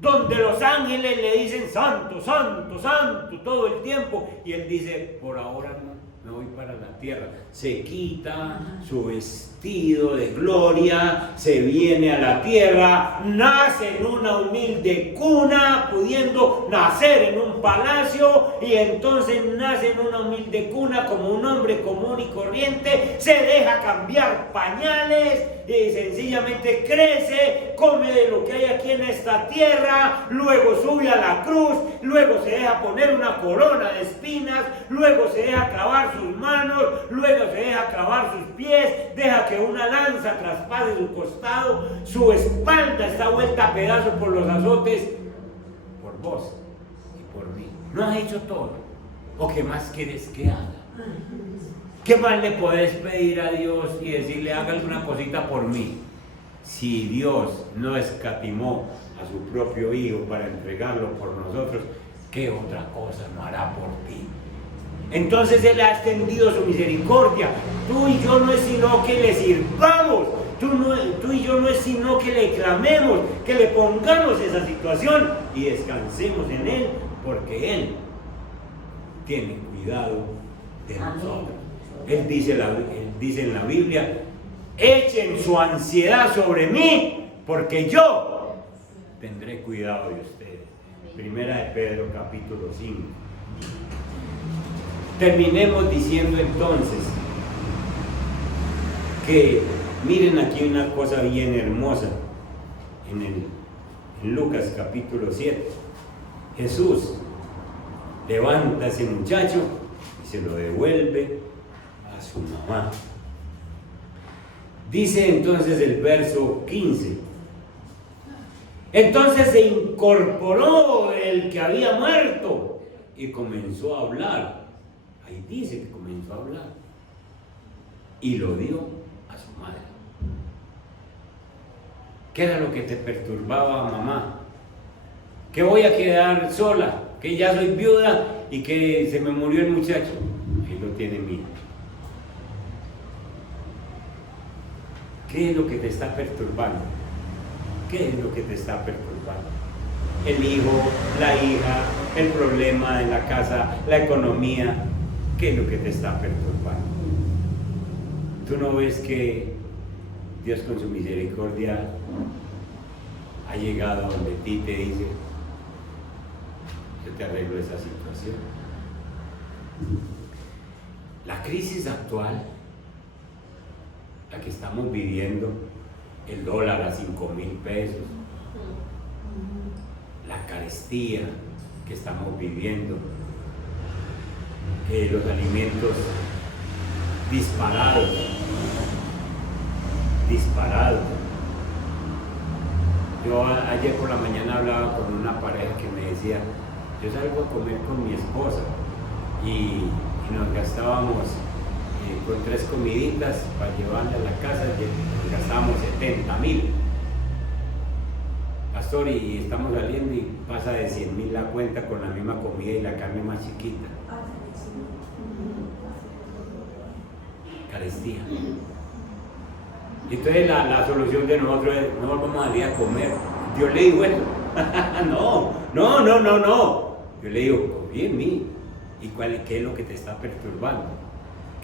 donde los ángeles le dicen santo, santo, santo todo el tiempo, y él dice, por ahora no, me voy para la tierra. Se quita su vestido de gloria, se viene a la tierra, nace en una humilde cuna, pudiendo nacer en un palacio, y entonces nace en una humilde cuna como un hombre común y corriente, se deja cambiar pañales y sencillamente crece, come de lo que hay aquí en esta tierra, luego sube a la cruz, luego se deja poner una corona de espinas, luego se deja clavar sus manos, luego se deja clavar sus pies, deja que una lanza traspase su costado, su espalda está vuelta a pedazos por los azotes, por vos y por mí. ¿No has hecho todo? ¿O qué más quieres que haga? ¿Qué más le podés pedir a Dios y decirle, haga alguna cosita por mí? Si Dios no escatimó a su propio Hijo para entregarlo por nosotros, ¿qué otra cosa no hará por ti? Entonces Él ha extendido su misericordia. Tú y yo no es sino que le sirvamos. Tú y yo no es sino que le clamemos, que le pongamos esa situación y descansemos en Él, porque Él tiene cuidado de nosotros. Él dice en la Biblia, echen su ansiedad sobre mí, porque yo tendré cuidado de ustedes. Primera de Pedro, capítulo 5. Terminemos diciendo entonces que, miren aquí una cosa bien hermosa, en Lucas capítulo 7, Jesús levanta a ese muchacho y se lo devuelve a su mamá. Dice entonces el verso 15, entonces se incorporó el que había muerto y comenzó a hablar. Ahí dice que comenzó a hablar y lo dio a su madre. ¿Qué era lo que te perturbaba, mamá? Que voy a quedar sola, que ya soy viuda y que se me murió el muchacho. Ahí lo tiene mi hijo. ¿Qué es lo que te está perturbando? ¿Qué es lo que te está perturbando? El hijo, la hija, el problema en la casa, la economía. ¿Qué es lo que te está perturbando? ¿Tú no ves que Dios con su misericordia ha llegado donde ti y te dice, yo te arreglo esa situación? La crisis actual, la que estamos viviendo, el dólar a 5,000 pesos, la carestía que estamos viviendo, los alimentos disparados. Yo ayer por la mañana hablaba con una pareja que me decía, yo salgo a comer con mi esposa y nos gastábamos con 3 comiditas para llevarla a la casa, gastábamos 70,000. Pastor, y estamos saliendo y pasa de 100,000 la cuenta con la misma comida y la carne más chiquita. Carestía. Entonces la solución de nosotros es, no vamos a ir a comer. Dios le dijo esto. No. Yo le digo, confía en mí. ¿Y qué es lo que te está perturbando?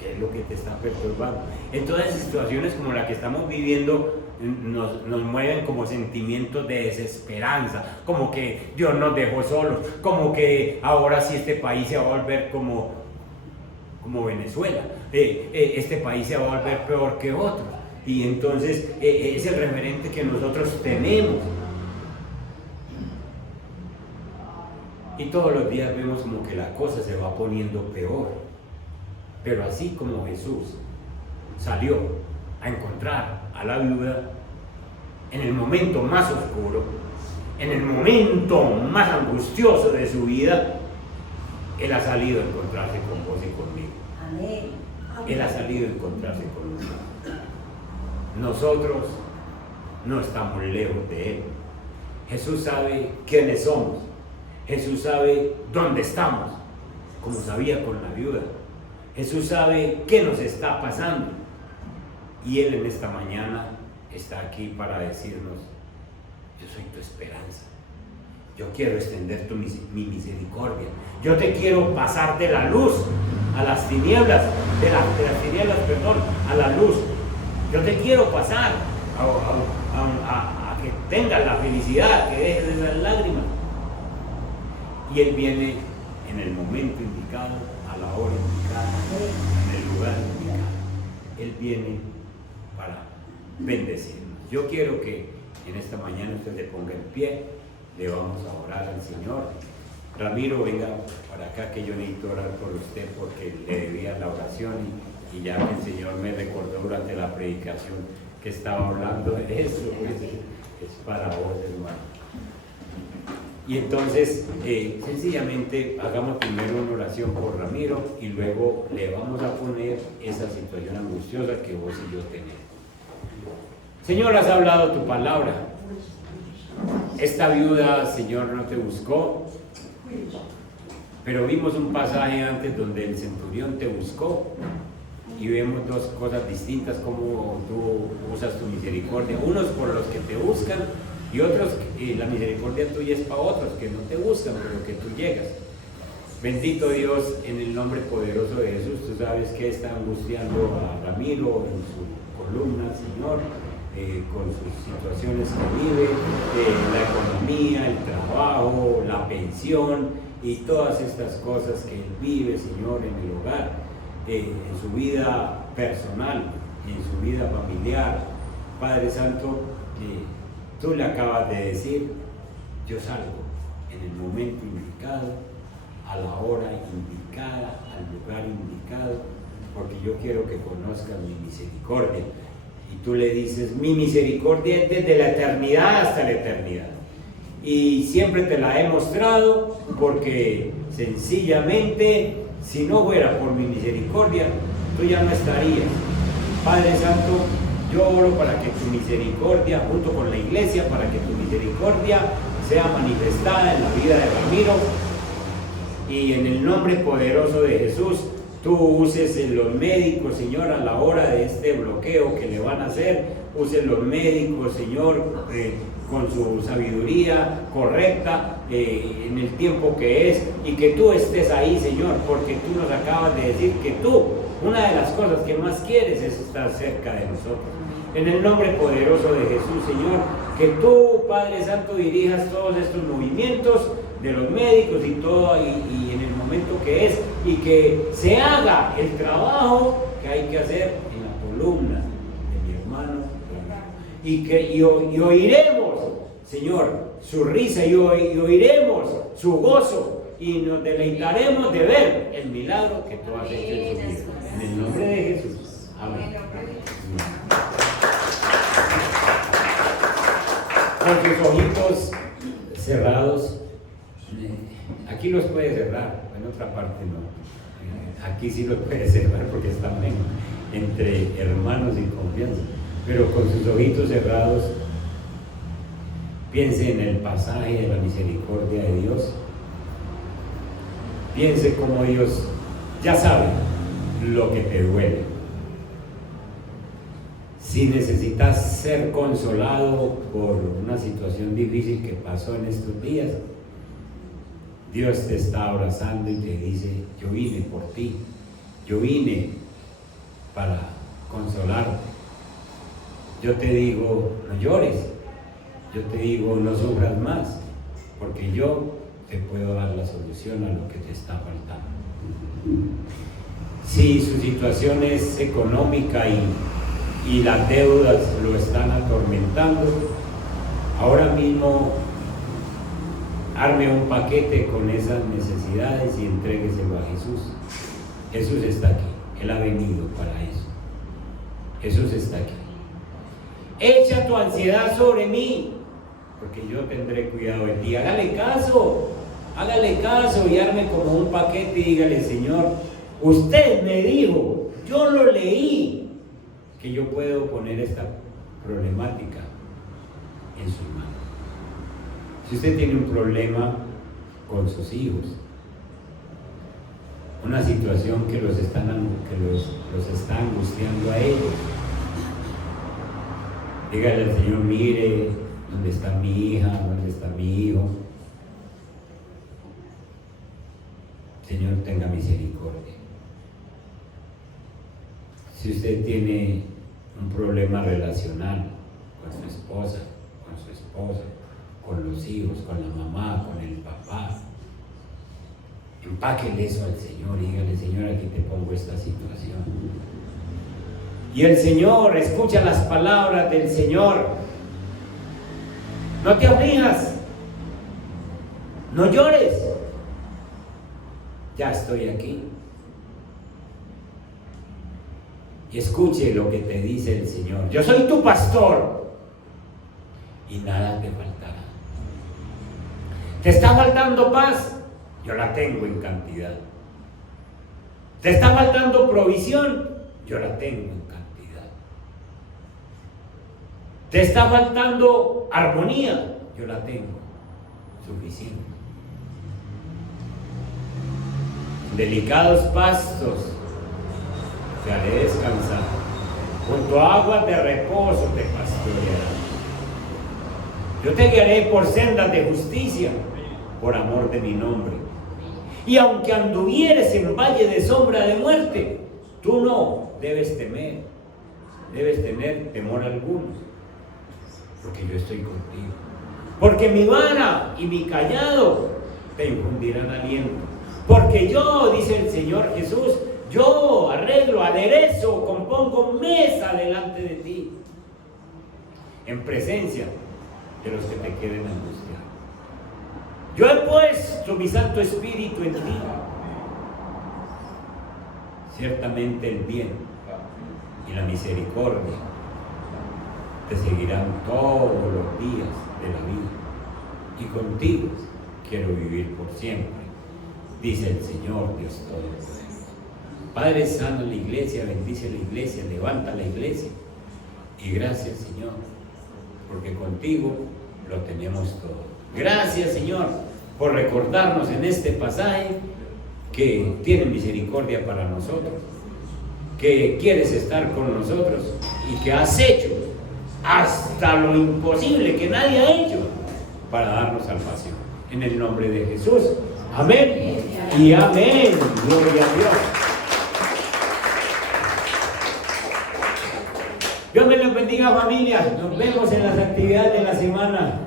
¿Qué es lo que te está perturbando? En todas situaciones como la que estamos viviendo, nos mueven como sentimientos de desesperanza, como que Dios nos dejó solos, como que ahora sí este país se va a volver como Venezuela, este país se va a volver peor que otros, y entonces es el referente que nosotros tenemos. Y todos los días vemos como que la cosa se va poniendo peor. Pero así como Jesús salió a encontrar a la viuda en el momento más oscuro, en el momento más angustioso de su vida, Él ha salido a encontrarse con vos y conmigo. Amén. Él ha salido a encontrarse con nosotros. Nosotros no estamos lejos de Él. Jesús sabe quiénes somos. Jesús sabe dónde estamos, como sabía con la viuda. Jesús sabe qué nos está pasando. Y Él en esta mañana está aquí para decirnos: yo soy tu esperanza. Yo quiero extender mi misericordia. Yo te quiero pasar de la luz a las tinieblas, de las tinieblas, a la luz. Yo te quiero pasar a que tengas la felicidad, que dejes de las lágrimas. Y Él viene en el momento indicado, a la hora indicada, en el lugar indicado. Él viene para bendecirnos. Yo quiero que en esta mañana usted se ponga en pie. Le vamos a orar al Señor. Ramiro, venga para acá, que yo necesito orar por usted porque le debía la oración y ya que el Señor me recordó durante la predicación que estaba hablando de eso, pues, es para vos, hermano. Y entonces, sencillamente, hagamos primero una oración por Ramiro y luego le vamos a poner esa situación angustiosa que vos y yo tenemos. Señor, has hablado tu palabra. Esta viuda, Señor, no te buscó, pero vimos un pasaje antes donde el centurión te buscó y vemos dos cosas distintas, como tú usas tu misericordia, unos por los que te buscan y otros, la misericordia tuya es para otros que no te buscan, pero que tú llegas. Bendito Dios, en el nombre poderoso de Jesús. Tú sabes que está angustiando a Ramiro en su columna, Señor, con sus situaciones que vive, la economía, el trabajo, la pensión y todas estas cosas que él vive, Señor, en el hogar, en su vida personal, en su vida familiar. Padre Santo, tú le acabas de decir: yo salgo en el momento indicado, a la hora indicada, al lugar indicado, porque yo quiero que conozcan mi misericordia. Y tú le dices: mi misericordia es desde la eternidad hasta la eternidad. Y siempre te la he mostrado, porque sencillamente, si no fuera por mi misericordia, tú ya no estarías. Padre Santo, yo oro para que tu misericordia, junto con la iglesia, para que tu misericordia sea manifestada en la vida de Ramiro. Y en el nombre poderoso de Jesús, tú uses en los médicos, Señor, a la hora de este bloqueo que le van a hacer. Uses los médicos, Señor, con su sabiduría correcta, en el tiempo que es, y que tú estés ahí, Señor, porque tú nos acabas de decir que tú, una de las cosas que más quieres es estar cerca de nosotros. En el nombre poderoso de Jesús, Señor, que tú, Padre Santo, dirijas todos estos movimientos de los médicos y todo, y en el momento que es, y que se haga el trabajo que hay que hacer en la columna de mi hermano, y oiremos, Señor, su risa, y oiremos su gozo, y nos deleitaremos de ver el milagro que tú has hecho en su vida. En el nombre de Jesús. Amén. Con sus ojitos cerrados, aquí los puede cerrar, en otra parte no. Aquí sí los puede cerrar porque están entre hermanos y confianza. Pero con sus ojitos cerrados, piense en el pasaje de la misericordia de Dios. Piense cómo Dios ya sabe lo que te duele. Si necesitas ser consolado por una situación difícil que pasó en estos días, Dios te está abrazando y te dice: yo vine por ti, yo vine para consolarte. Yo te digo: no llores, yo te digo: no sufras más, porque yo te puedo dar la solución a lo que te está faltando. Si su situación es económica y las deudas lo están atormentando, ahora mismo arme un paquete con esas necesidades y entrégueselo a Jesús. Jesús está aquí, Él ha venido para eso. Jesús está aquí. Echa tu ansiedad sobre mí, porque yo tendré cuidado de ti. Hágale caso y arme como un paquete y dígale: Señor, usted me dijo, yo lo leí, que yo puedo poner esta problemática en sus manos. Si usted tiene un problema con sus hijos, una situación que los está angustiando a ellos, dígale al Señor: mire, ¿dónde está mi hija? ¿Dónde está mi hijo? Señor, tenga misericordia. Si usted tiene un problema relacional con su esposa, con su esposo, con los hijos, con la mamá, con el papá, empáquele eso al Señor y dígale: Señor, aquí te pongo esta situación. Y el Señor escucha las palabras del Señor. No te aflijas, no llores, ya estoy aquí. Y escuche lo que te dice el Señor: yo soy tu pastor y nada te faltará. ¿Te está faltando paz? Yo la tengo en cantidad. ¿Te está faltando provisión? Yo la tengo en cantidad. ¿Te está faltando armonía? Yo la tengo suficiente. Delicados pastos te haré descansar, junto a aguas de reposo te pastorearán. Yo te guiaré por sendas de justicia, por amor de mi nombre. Y aunque anduvieres en valle de sombra de muerte, tú no debes temer, debes tener temor alguno, porque yo estoy contigo. Porque mi vara y mi cayado te infundirán aliento. Porque yo, dice el Señor Jesús, yo arreglo, aderezo, compongo mesa delante de ti, en presencia de los que te quieren angustiar. Yo he puesto mi Santo Espíritu en ti. Ciertamente el bien y la misericordia te seguirán todos los días de la vida, y contigo quiero vivir por siempre, dice el Señor Dios Todopoderoso. Padre, sana la iglesia, bendice la iglesia, levanta la iglesia, y gracias, Señor, porque contigo lo tenemos todo. Gracias, Señor, por recordarnos en este pasaje que tienes misericordia para nosotros, que quieres estar con nosotros y que has hecho hasta lo imposible que nadie ha hecho para darnos salvación. En el nombre de Jesús, amén y amén. Gloria a Dios. Dios me los bendiga, familia. Nos vemos en las actividades de la semana.